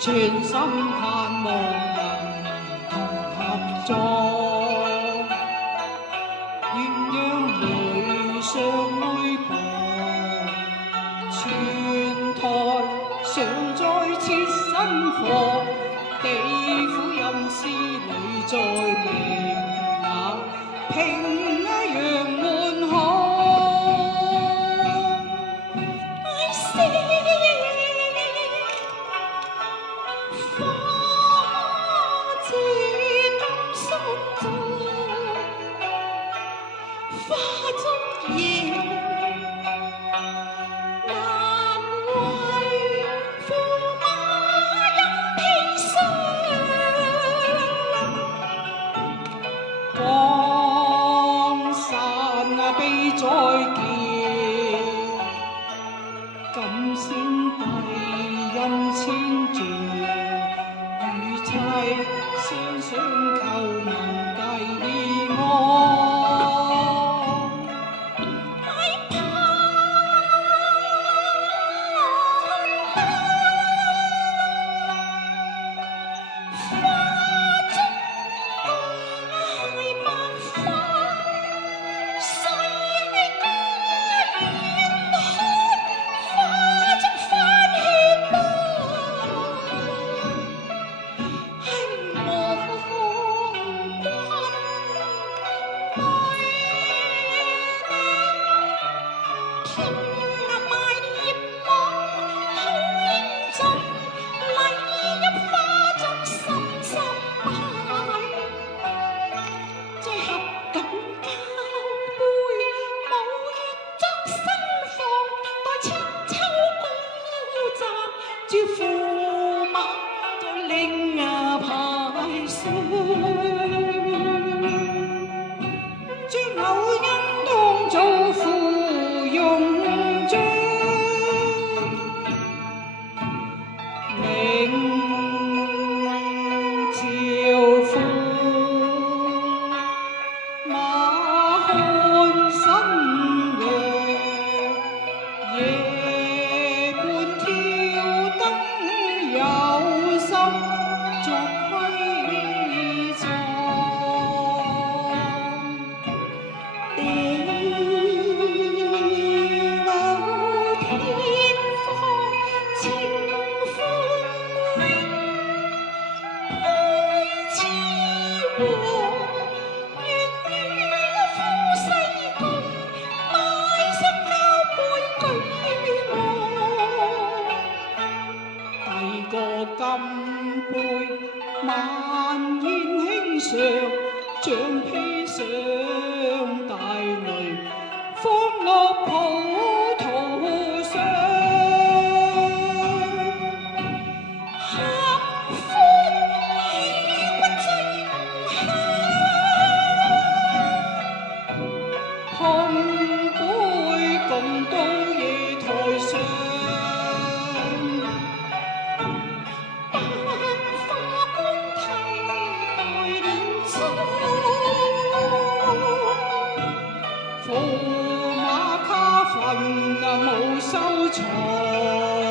全心盼望人同合作，願讓淚上微博，全台常在切身課，地府陰司裏在明那平陽門口。江山悲再見，感先帝恩千丈，與妻雙雙求民計安。招駙馬再拎牌上，將牛印當做芙蓉章，明朝夫馬看新娘，夜半挑燈有心作窺藏，地老天荒情寬永，配似和願與夫妻共邁上交杯舉昂，遞個金杯萬宴輕嘗，將披上大淚放落葡萄上，合歡與君醉午後，碰杯共到夜台上。駙馬卡份冇收藏。